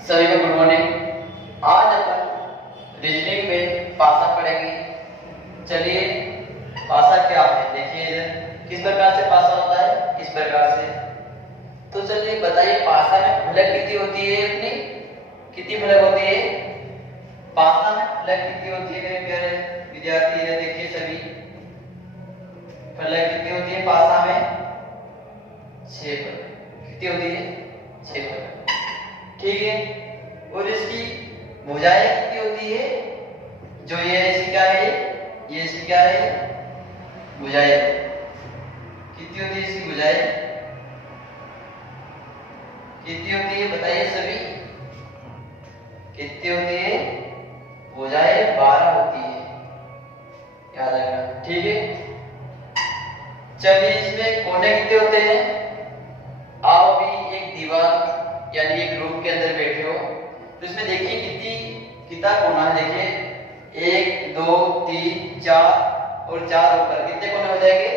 सभी को good morning. आज अपन रीजनिंग में पासा पढ़ेंगे। चलिए पासा क्या है देखिए इधर किस प्रकार से पासा होता है, इस प्रकार से। तो चलिए बताइए पासा में फलक कितनी होती है, अपनी कितनी फलक होती है पासा में, फलक कितनी होती है मेरे प्यारे विद्यार्थी। है देखिए सभी फलक कितनी होती है पासा में, 6 फलक। कितनी होती है 6 फलक, ठीक है। और इसकी भुजाएं कितनी होती है, जो ये इसकी क्या है, ये इसकी क्या है भुजाएं, कितनी होती है इसकी भुजाएं, कितनी होती है बताइए सभी, कितनी होती है भुजाएं 12 होती है, याद रखना, ठीक है। चलिए इसमें कोने कितने होते हैं। आप अभी एक दीवार यानी एक रूम के अंदर बैठे हो तो इसमें देखिए कितना कोना है, देखिए 1 2 3 4 और 4 ऊपर, कितने कोने हो जाएंगे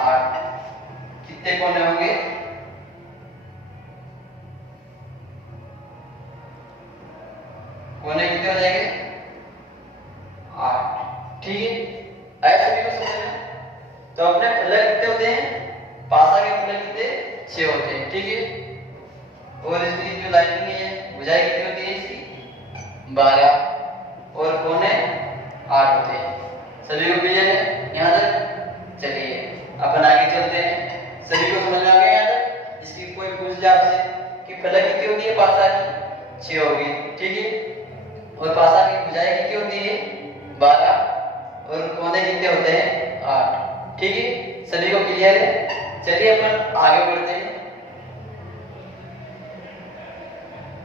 8। कितने कोने होंगे, कोने कितने हो जाएंगे 8, ठीक है। ऐसे भी को समझ में। तो अपने फलक कितने होते हैं, पासा के फलक कितने 6 होते हैं, ठीक है। और इसकी जो लाइनिंग है भुजाएं कितनी होती है इसकी 12 और कोने 8 होते हैं। सभी को क्लियर है यहाँ तक। चलिए अपन आगे चलते हैं। सभी को समझ में आ गया यहाँ तक। इसकी कोई पूछ जाए आपसे कि फलक कितनी होती है पासा की 6 होगी, ठीक है। और पासा की भुजाएं कितनी होती है 12 और कोने कितने होते हैं 8, ठीक है। सभी को क्लियर है। चलिए अपन आगे बढ़ते हैं।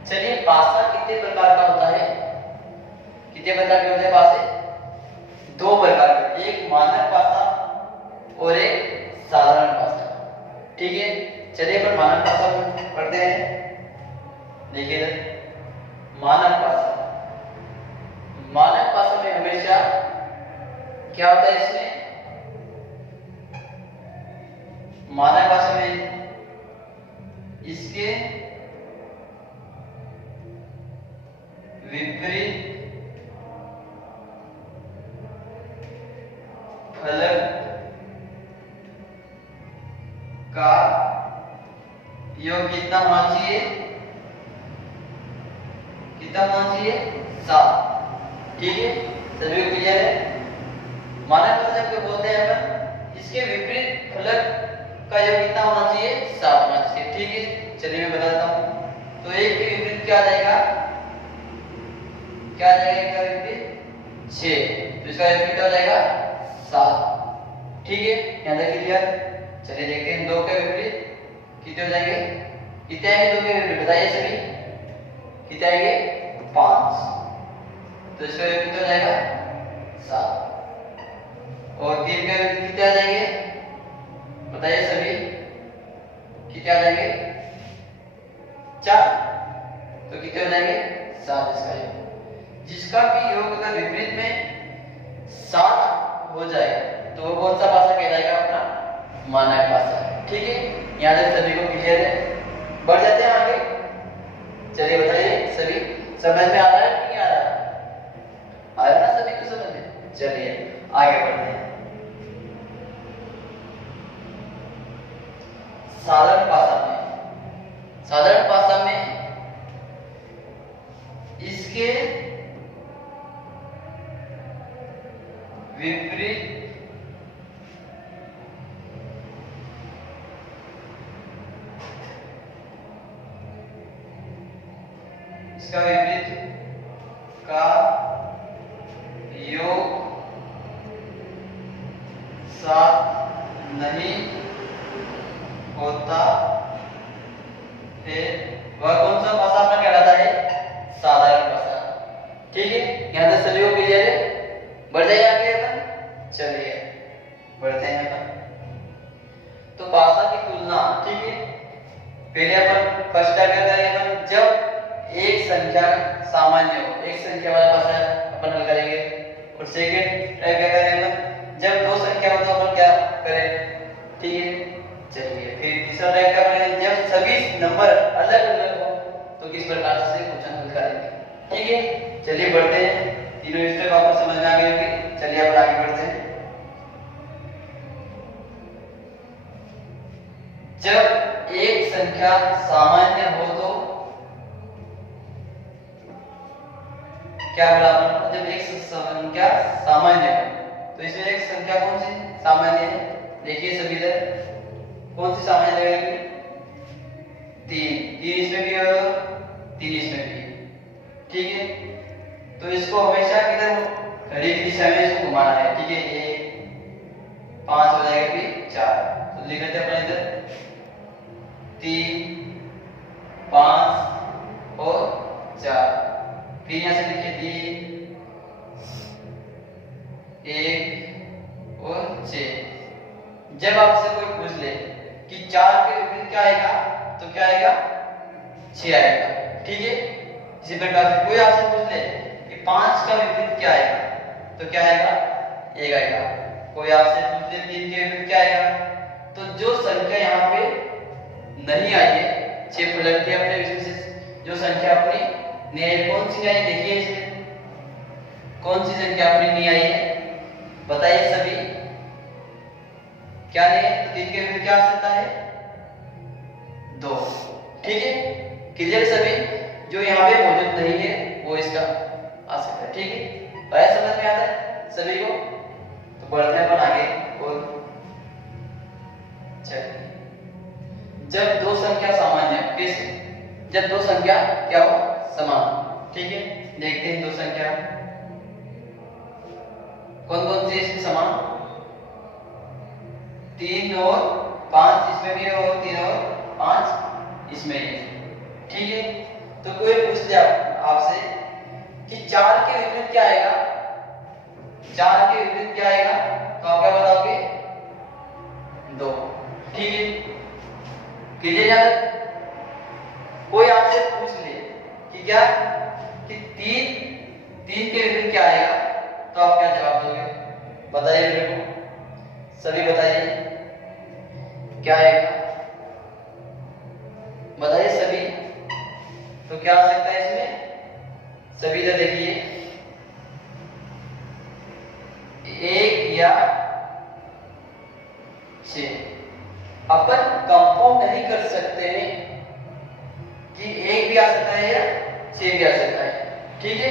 चलिए पासा कितने प्रकार का होता है, कितने प्रकार के होते हैं पासे, 2 प्रकार के, एक मानक पासा और एक साधारण पासा, ठीक है। चलिए अपन मानक पासा पढ़ते हैं। देखिए मानक पासा, मानक पासा में हमेशा क्या होता है, इसमें मानक पासा में इसके विपरीत फलक का योग कितना होना चाहिए, कितना होना चाहिए 7, ठीक है। सभी को क्लियर है। मानक पासा को बोलते हैं अपन, इसके विपरीत फलक का योग कितना होना चाहिए 7 होना चाहिए, ठीक है। चलिए मैं बताता हूं। तो एक के विपरीत क्या आ जाएगा, क्या आ जाएगा, इसका विपरीत 6, तो इसका विपरीत हो जाएगा 7, ठीक है। यहाँ तक क्लियर। चलिए देखते हैं 2 के विपरीत कितने हो जाएंगे, कितने आएंगे 2 के विपरीत बताइए सभी, कितने आएंगे 5, तो इसका विपरीत हो जाएगा 7। और 3 के विपरीत कितने आ जाएंगे बताइए सभी, कितने आ जाएंगे 4, तो कितने हो जाएंगे 7 इसका योग। जिसका भी योग अगर विपरीत में 7 हो जाए तो वो कौन सा पासा कहलाएगा, अपना मानक पासा, ठीक है। यहाँ तक सभी को क्लियर है। बढ़ जाते हैं आगे। चलिए बताइए सभी, समझ में आ रहा है कि नहीं आ रहा है, आ रहा है ना सभी को समझ में। चलिए आगे बढ़ते हैं। साधारण पासा में, साधारण पासा में इसके विपरीत इसका विपरीत का योग 7 नहीं होता है, वह कौन सा पासा अपना कहलाता है, साधारण पासा, ठीक है। यहां तक सभी को क्लियर है। बढ़ जाइए आगे अपन। चलिए बढ़ते हैं अपन। तो पासा की तुलना, ठीक है। पहले अपन फर्स्ट क्या करेंगे, अपन जब एक संख्या सामान्य हो, एक संख्या वाला पासा अपन हल करेंगे। और सेकंड क्या करेंगे अपन, जब 2 संख्या हो तो अपन क्या करें, ठीक है। चलिए फिर तीसरा टाइप का जब सभी नंबर अलग अलग हो तो किस प्रकार से क्वेश्चन हल करेंगे। ठीक है, चलिए बढ़ते हैं। तीनों स्टेप आपको समझ में आ गई होगी। चलिए अब आगे बढ़ते हैं। जब एक संख्या सामान्य हो तो क्या बोला आपने? जब एक संख्या सामान्य हो तो इसमें एक संख्या कौन सी सामान्य है? देखिए सभी इधर कौन सी सामान्य लगेगी? 3 इसमें भी और 3 इसमें भी। ठीक है, तो इसको हमेशा किधर घड़ी की दिशा में इसको घुमाना है। ठीक है, 1 5 हो जाएगा, फिर 4। तो लिख लेते हैं अपना इधर 3 5 और 4। फिर यहाँ से लिखिए 3 1 और 6। जब आपसे कोई पूछ ले कि 4 के विपरीत क्या आएगा तो क्या आएगा? 6 आएगा। ठीक है, इसी प्रकार से कोई आपसे पूछ ले कि 5 का विपरीत क्या आएगा तो क्या आएगा? 1 आएगा। कोई आपसे पूछ ले 3 के विपरीत क्या आएगा, तो जो संख्या यहाँ पे नहीं आई है 6 पलट के अपने इसमें से जो संख्या अपनी नहीं आई, कौन सी आई? देखिए इसमें कौन सी संख्या अपनी नहीं आई है बताइए सभी। क्या नहीं है? तो 3 के विपरीत क्या आ सकता है? 2। ठीक है, क्लियर सभी? जो यहाँ पे मौजूद नहीं है वो इसका आ सकता है। ठीक है, बात समझ में आता है सभी को? तो बढ़ते हैं अपन आगे। और चलिए, जब दो संख्या सामान्य, कैसे? जब दो संख्या क्या हो? समान। ठीक है, देखते हैं दो संख्या कौन कौन सी इसमें समान? 3 और 5 इसमें भी है और 3 और 5 इसमें ही। ठीक है, तो कोई पूछ ले आपसे कि 4 के विपरीत क्या आएगा? 4 के विपरीत क्या आएगा तो आप क्या बताओगे? 2। ठीक है, क्लियर यार? कोई आपसे पूछ ले कि क्या कि 3 के विपरीत क्या आएगा तो आप क्या जवाब दोगे? बताइए मेरे को, सभी बताइए क्या आएगा? बताइए सभी। तो क्या आ सकता है इसमें? सभी इधर देखिए 1 या 6। अपन कंफर्म नहीं कर सकते हैं कि 1 भी आ सकता है या 6 भी आ सकता है। ठीक है,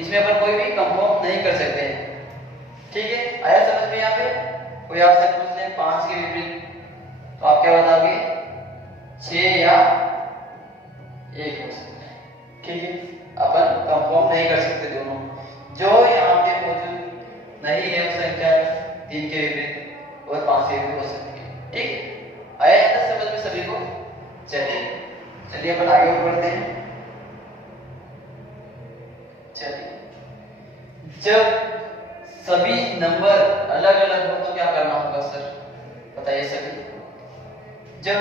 इसमें अपन कोई भी कंफर्म नहीं कर सकते हैं। ठीक है, आया समझ में? यहाँ पे कोई आपसे पूछ ले 5 के विपरीत तो आप क्या बताओगे? 6 या 1 हो सकता है। ठीक है, अपन कंफर्म नहीं कर सकते दोनों। जो यहाँ पे मौजूद नहीं है वो संख्या 3 के विपरीत और 5 के विपरीत हो सकती है। ठीक, आया था समझ में सभी को? चलिए अपन आगे बढ़ते हैं। चलिए, जब सभी नंबर अलग अलग हो तो क्या करना होगा सर? बताइए सभी। जब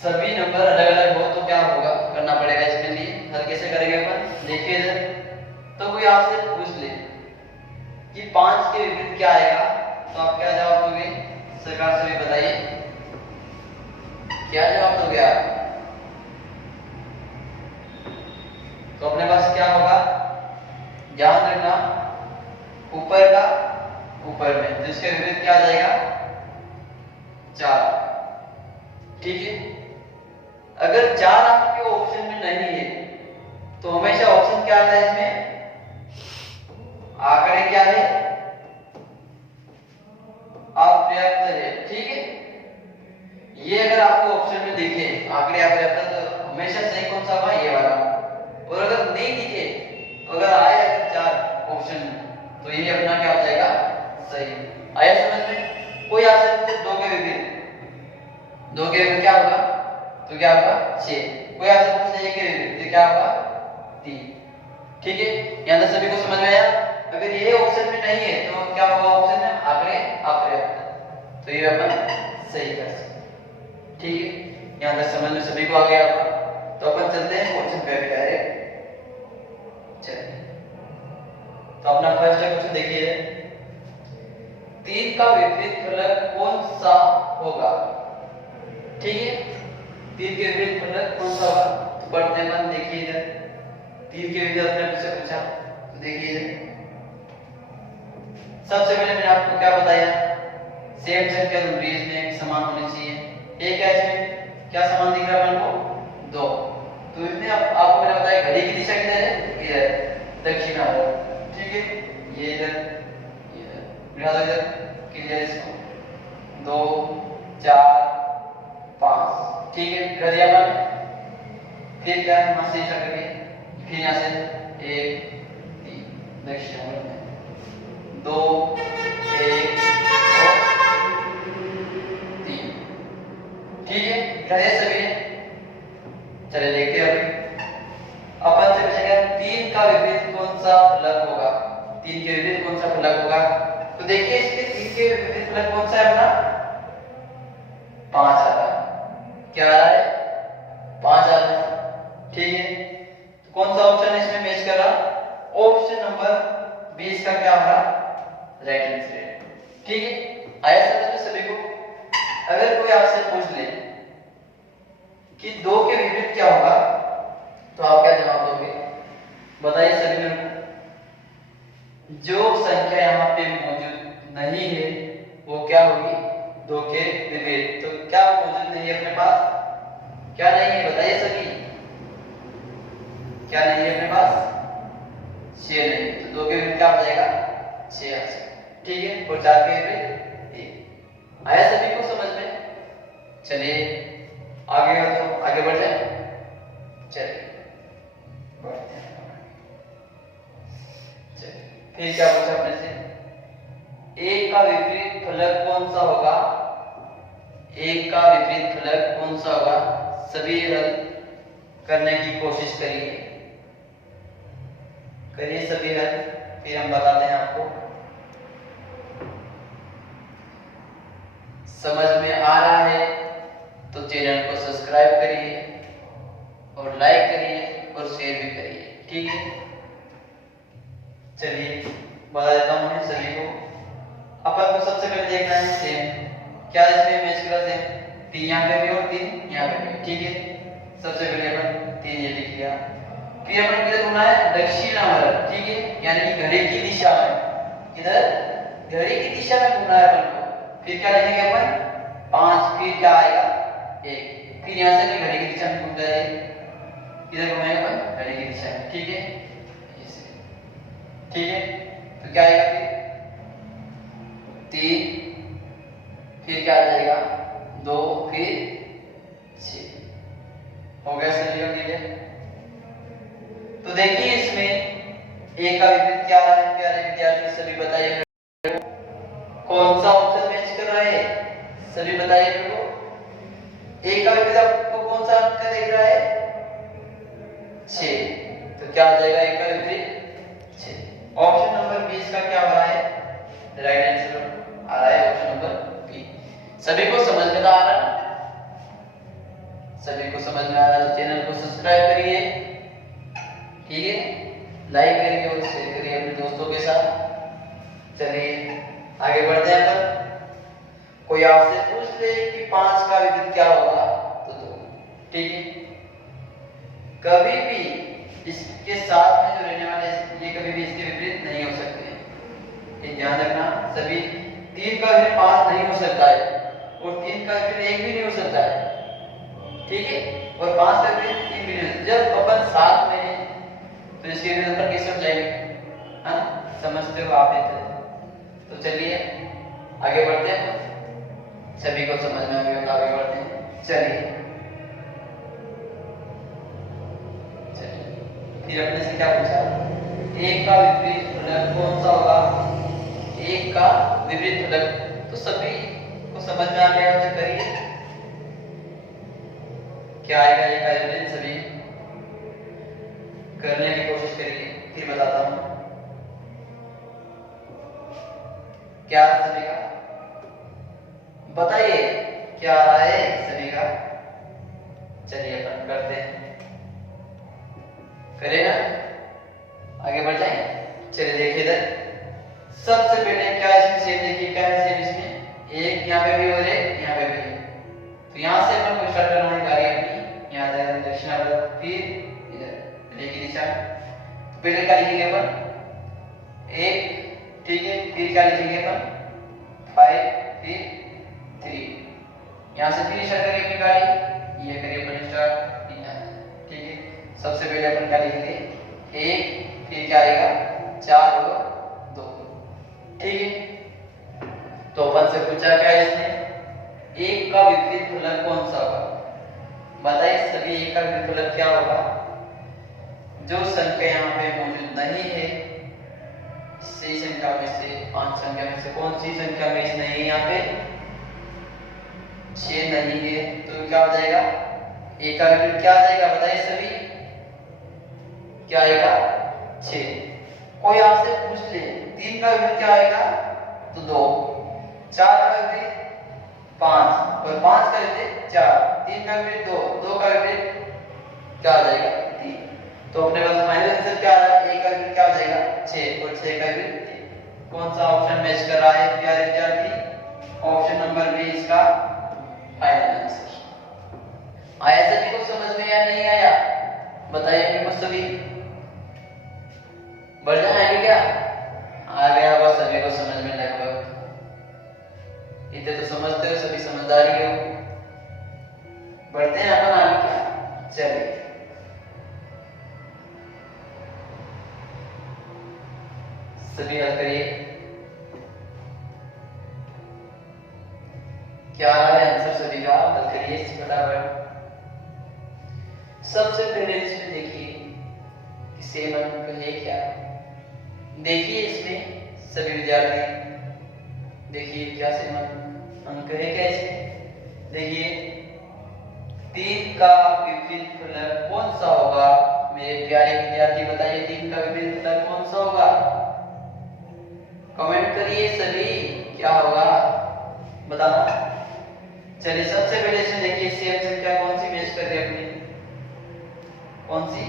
सभी नंबर अलग अलग हो तो क्या होगा करना पड़ेगा? इसके लिए हल कैसे करेंगे अपन? देखिए इधर, तो कोई आपसे पूछ ले कि 5 के विपरीत क्या आएगा तो आप क्या जवाब दोगे? सरकार से भी बताइए क्या जवाब दोगे आप? तो अपने पास क्या होगा? ध्यान रखना, ऊपर का ऊपर में, जिसके विपरीत क्या आ जाएगा? 4। ठीक है, अगर 4 आपके ऑप्शन में नहीं है तो हमेशा ऑप्शन क्या आता है इसमें? आंकड़े क्या है? अपर्याप्त है। ठीक है, ये अगर आपको ऑप्शन में दिखे आंकड़े अपर्याप्त तो हमेशा सही कौन सा होगा? ये वाला। और अगर नहीं दिखे तो अगर आए अगर 4 ऑप्शन में तो ये अपना क्या हो जाएगा? सही। आया समझ में? कोई आपसे पूछे 2 के विपरीत, 2 के विपरीत क्या होगा तो क्या होगा? 6। कोई आपसे पूछ ले 1 के विपरीत तो क्या होगा? 3। ठीक है, यहां तक सभी को समझ में आया? अगर ये ऑप्शन में नहीं है तो क्या होगा? ऑप्शन में आंकड़े अपर्याप्त, तो ये अपन सही कर सकते। ठीक है, यहां तक समझ में सभी को आ गया? तो अपन चलते हैं क्वेश्चन पे डायरेक्ट। चलिए, तो अपना फर्स्ट क्वेश्चन देखिए, 3 का विपरीत फलक कौन सा होगा? ठीक है, तीन के विपरीत फलक कौन सा होगा? तो पढ़ते हैं अपन, देखिए इधर तीन के विपरीत अपने मुझसे पूछा, तो देखिए इधर सबसे पहले मैंने आपको क्या बताया, सेम संख्या दूरी इसमें समान होनी चाहिए। एक है इसमें क्या समान दिख रहा है अपन को? 2। तो इसमें आपको मैंने बताया घड़ी की दिशा किधर है? इधर दक्षिणावर्त, ठीक है। ये इधर मिला दो इधर, क्लियर इसको 2 4 5, ठीक है, कर दिया अपन। फिर क्या है, वहां से ऐसा करके फिर यहाँ से 1 3 दक्षिणावर्त में 2 1 और 3, ठीक है, कर दिया सभी ने। चलिए देखते हैं अभी अपन से पूछेगा 3 का विपरीत कौन सा फलक होगा? 3 के विपरीत कौन सा फलक होगा? तो देखिए इसके 3 के विपरीत फलक कौन सा है अपना? 5 आ रहा है। क्या आ रहा है? 5 आ रहा है, ठीक है। तो कौन सा ऑप्शन है इसमें मैच कर रहा? ऑप्शन नंबर 20 का क्या होगा? राइट आंसर, ठीक है। आया समझ में सभी को? अगर कोई आपसे पूछ ले कि 2 के विपरीत क्या होगा, तो आप क्या जवाब दोगे? बताइए सभी मेरे को। जो संख्या यहाँ पे मौजूद नहीं है वो क्या होगी? 2 के विपरीत। तो क्या मौजूद नहीं है अपने पास? क्या नहीं है? बताइए सभी, क्या नहीं है अपने पास? 6 नहीं। तो 2 के विपरीत क्या हो जाएगा? 6 आ जाएगा, ठीक है। और 4 के विपरीत 1। आया सभी को समझ में? चलिए आगे तो आगे बढ़ जाए, चलिए बढ़ते हैं। चलिए फिर क्या पूछा अपने से? 1 का विपरीत फलक कौन सा होगा? 1 का विपरीत फलक कौन सा होगा? सभी हल करने की कोशिश करिए, करिए सभी हल, फिर हम बताते हैं आपको। समझ में आ रहा है तो चैनल को सब्सक्राइब करिए और लाइक करिए और शेयर भी करिए, ठीक है। चलिए बता देता हूँ मैं सभी को। अपन को सबसे पहले देखना है सेम, क्या इसमें मैच कर रहा है? 3 यहाँ पे भी और 3 यहाँ पे भी, ठीक है। सबसे पहले अपन 3 ये लिख लिया। फिर अपन किधर घूमना है? दक्षिणावर्त, ठीक है, यानी कि घड़ी की दिशा में। किधर? घड़ी की दिशा में घूमना है अपन को। फिर क्या लिखेंगे अपन? 5, फिर क्या आएगा? 1, फिर यहाँ से भी घड़ी की दिशा में घूम जाएगी। किधर घूमेंगे अपन? घड़ी की दिशा में, ठीक है, ठीक है। तो क्या आएगा फिर? 3, फिर क्या आ जाएगा? 2, फिर 6। हो गया सभी का क्लियर? तो देखिए इसमें 1 का विपरीत क्या आ रहा है प्यारे विद्यार्थी, सभी बताइए कौन सा ऑप्शन मैच कर रहा है? सभी बताइए मेरे को। 1 का विपरीत आपको कौन सा अंक दिख रहा है? 6। तो क्या आ जाएगा 1 का विपरीत? 6। ऑप्शन नंबर 20 का क्या हो रहा है? राइट आंसर आ रहा है ऑप्शन नंबर बी। सभी को समझ में आ रहा है? सभी को समझ में आ रहा है तो चैनल को सब्सक्राइब करिए, ठीक है, लाइक करिए और शेयर करिए अपने दोस्तों के साथ। चलिए आगे बढ़ते हैं अपन। कोई आपसे पूछ ले कि 5 का विपरीत क्या होगा, तो 2, ठीक है। कभी भी इसके साथ में जो रहने वाले ये कभी भी इसके विपरीत नहीं हो सकते, ये ध्यान रखना सभी। 3 का विपरीत 5 नहीं हो सकता है और 3 का विपरीत 1 भी नहीं हो सकता है, ठीक है, और 5 का विपरीत 3 भी नहीं हो सकता। जब अपन साथ में हैं तो इसके विपरीत अपन कैसे हो जाएंगे? हाँ, समझते हो आप इतना? तो चलिए आगे बढ़ते हैं, सभी को समझ में आ गया तो आगे बढ़ते हैं। चलिए फिर अपने से क्या पूछा? 1 का विपरीत फलक कौन सा होगा? 1 का विपरीत फलक, तो सभी को समझ में आ गया तो करिए क्या आएगा 1 का विपरीत, सभी करने की कोशिश करिए, फिर बताता हूं क्या सभी का। बताइए क्या आ रहा है सभी का? चलिए अपन करते हैं, करेगा, आगे बढ़ जाएंगे। चलिए देखिए इधर सबसे पहले क्या इसमें सेम, देखिए क्या है सेम इसमें? 1 यहाँ पे भी और 1 यहाँ पे भी है। तो यहाँ से अपन को स्टार्ट करना है कार्य अपनी पहले क्या लिखेंगे अपन 1, ठीक है, फिर क्या लिखेंगे अपन 5, फिर 3। यहाँ से फिर स्टार्ट करिए अपनी गाड़ी, ये करिए अपन स्टार्ट यहाँ, ठीक है। सबसे पहले अपन क्या लिखेंगे 1, फिर क्या आएगा 4 और 2, ठीक है। तो अपन से पूछा क्या इसने, 1 का विपरीत फलक कौन सा होगा? बताइए सभी 1 का विपरीत फलक क्या होगा? जो संख्या यहाँ पे मौजूद नहीं है, 6 संख्या में से 5 संख्या में से कौन सी संख्या में नहीं है? यहाँ पे 6 नहीं है, तो क्या हो जाएगा 1 का विपरीत क्या आ जाएगा? बताइए सभी, क्या आएगा 6। कोई आपसे पूछ ले 3 का विपरीत क्या आएगा? तो 2। 4 का विपरीत 5 और 5 का विपरीत 4, 3 का विपरीत 2, 2 का विपरीत क्या आ जाएगा 3। तो अपने पास फाइनल आंसर क्या आ रहा है? 1 का विपरीत क्या हो जाएगा 6 और 6 का विपरीत 3। कौन सा ऑप्शन मैच कर रहा है प्यारे विद्यार्थी? ऑप्शन नंबर बी इसका फाइनल आंसर। आया सभी को समझ में या नहीं आया? बताइए मेरे को सभी, बढ़ जाएंगे क्या? आ गया बस सभी को समझ में लगभग, इतने तो समझते हो, सभी समझदारी हो। बढ़ते हैं अपन आगे क्या? चलिए सभी हल करिए, क्या है आंसर सभी का? हल करिए फटाफट। सबसे पहले इसमें देखिए कि सेम अंक है क्या। देखिए इसमें सभी विद्यार्थी, देखिए क्या सेम अंक है क्या इसमें? देखिए 3 का विपरीत फलक कौन सा होगा मेरे प्यारे विद्यार्थी? बताइए 3 का विपरीत फलक कौन सा होगा? कमेंट करिए सभी, क्या होगा बताना। चलिए सबसे पहले इसमें देखिए सेम संख्या कौन सी मैच कर रही है अपनी? कौन सी?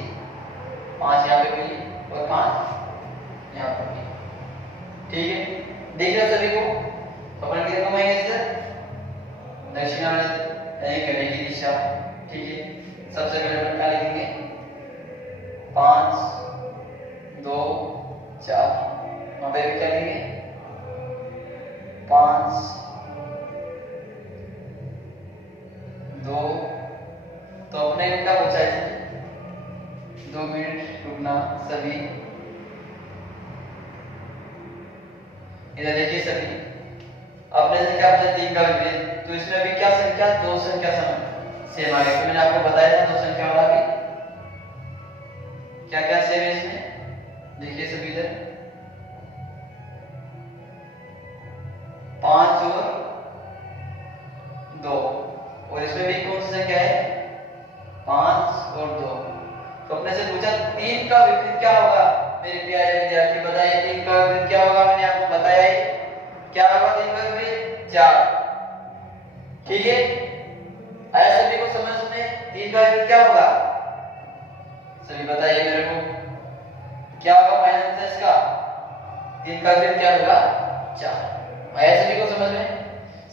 5 यहाँ पे भी और 5 यहाँ पे भी, ठीक है। देख रहे सभी को? अपन किधर घुमाएंगे सर? दक्षिणावर्त करने की दिशा, ठीक है। सबसे पहले अपन क्या लिखेंगे 5, 2, 4, वहां पे भी क्या लिखेंगे 5, 2। तो अपने क्या पूछा है? 2 मिनट रुकना सभी, इधर देखिए सभी, अपने से क्या पूछा 3 का विपरीत, तो इसमें अभी क्या संख्या? 2 संख्या सेम आ गई। तो मैंने आपको बताया था 2 संख्या वाला भी क्या क्या सेम है इसमें। देखिए सभी इधर 5 और 2, और इसमें भी कौन सी संख्या है 5 और 2। तो अपने से पूछा 3 का विपरीत क्या होगा मेरे प्यारे विद्यार्थी? बताइए 3 का विपरीत क्या होगा? मैंने आपको बताया ही, क्या होगा 3 का विपरीत? 4, ठीक है। आया सभी को समझ में? 3 का विपरीत क्या होगा? सभी बताइए मेरे को, क्या होगा फाइनल आंसर इसका? 3 का विपरीत क्या होगा? 4। आया सभी को समझ में?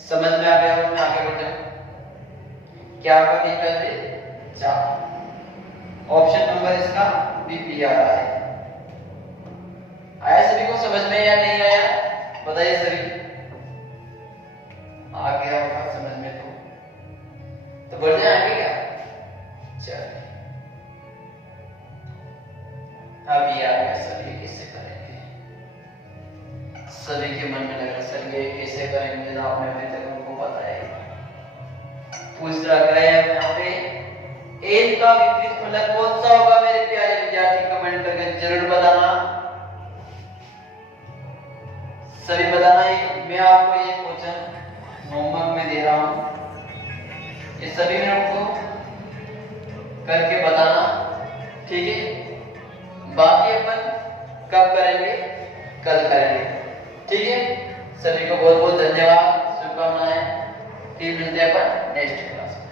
समझ में आ गया? मैं आगे बढ़ता हूं, क्या होगा 3 का विपरीत? 4। ऑप्शन नंबर इसका बी आ रहा है। आया सभी को समझ में या नहीं आया? बताइए सभी, आ गया होगा समझ में? तो बढ़ जाएंगे क्या? चलिए अभी आ गया सर, ये कैसे करेंगे? सभी के मन में लग रहा सर ये कैसे करेंगे? तो आपने अभी तक उनको पता है। पूछ रखा है यहाँ पे 1 का विपरीत फलक कौन सा होगा मेरे प्यारे विद्यार्थी? कमेंट करके जरूर बताना, सभी बताना। मैं आपको ये क्वेश्चन होमवर्क में दे रहा हूँ, ये सभी मेरे को करके बताना, ठीक है। बाकी अपन कब करेंगे? कल करेंगे, ठीक है। सभी को बहुत बहुत धन्यवाद, शुभकामनाएं। फिर मिलते हैं अपन नेक्स्ट क्लास में।